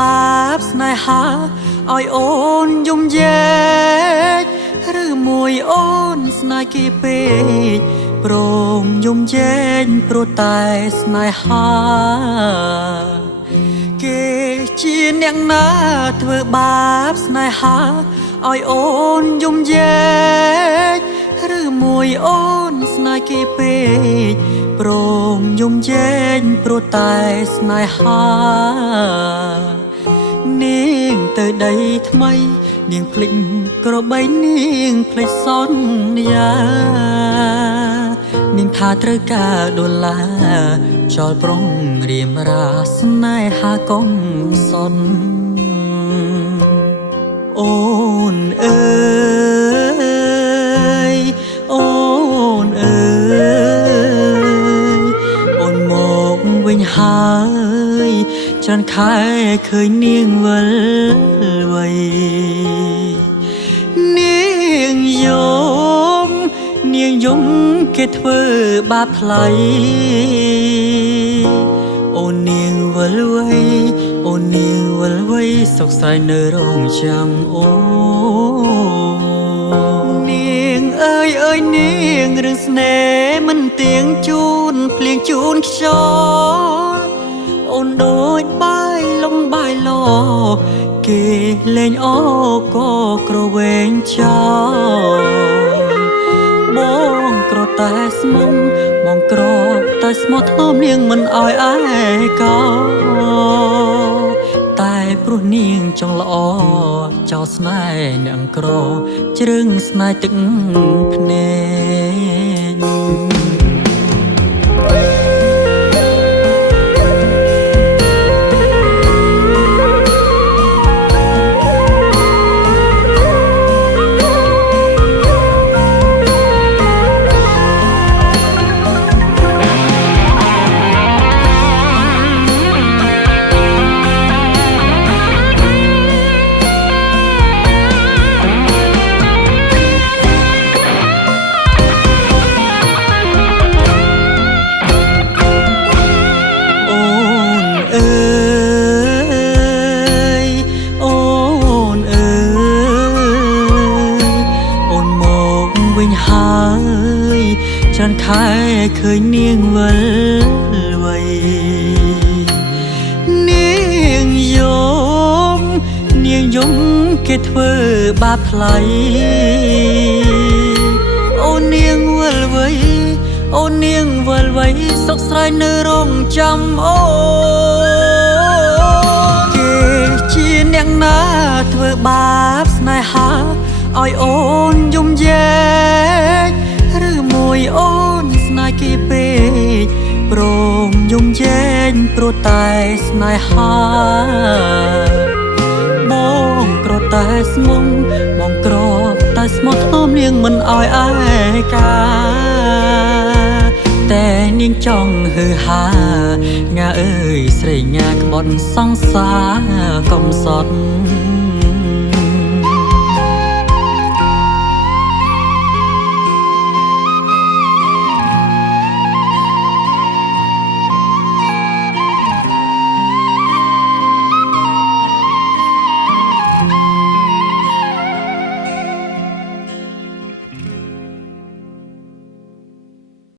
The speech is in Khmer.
បាបស្នេហាឲ្យអូនយំយែកឬមួយអូនស្នេហ៍គេពេកព្រមយំយែកព្រោះតែស្នេហាគេជាអ្នកណាធ្វើបាបស្នេហាឲ្យអូនយំយែកឬមួយអូនស្នេហ៍គេពេកព្រមយំយែកព្រោះតែស្នេហានាងទៅដីថ្មីនាងភ្លេចក្របីនាងភ្លេចសន្យានាងថាត្រូវការដុល្លារចោលប្រុងរៀមរាស្នេហាកុំសន់អូនអើយអូនអើយអូនមកវិញហើយច្រើនខែឃើញនាងវិលវ័យនាងយំគេធ្វើបាបថ្លៃអូននាងវិលវ័យអូននាងវិលវ័យសុខស្រីនៅរងចាំអូនាងអើយនាងរឿងស្នេហ៍មិនទៀងជូនភ្លៀងជូនខ្យល់អូនដូចបាយលំបាយឡគេលេងអូក៏ក្រវែងចោលបងក្រតែស្មុំបងក្រតែស្មោះថ្នមនាងមិនអោយឯកោតែព្រោះនាងចង់ល្អចោលស្នេហ៍អ្នកក្រជ្រឹងស្នេហ៍ទឹកភ្នែកច្រើនខែឃើញនាងវិលវ័យនាងយំគេធ្វើបាបថ្លៃអូននាងវិលវ័យអូននាងវិលវ័យសុខស្រីនៅរងចាំអូគេជាអ្នកណាធ្វើបាបស្នេហាឲ្យអូនយំយែកឬមួយអូនស្នេហ៍គេពេកព្រមយំយែកព្រោះតែស្នេហាបងក្រតែស្មុំបងក្រតែស្មោះថ្នមនាងមិនអោយឯកាតែនាងចង់ហឺហាងាអើយស្រីងាក្បត់សង្សារកំសត់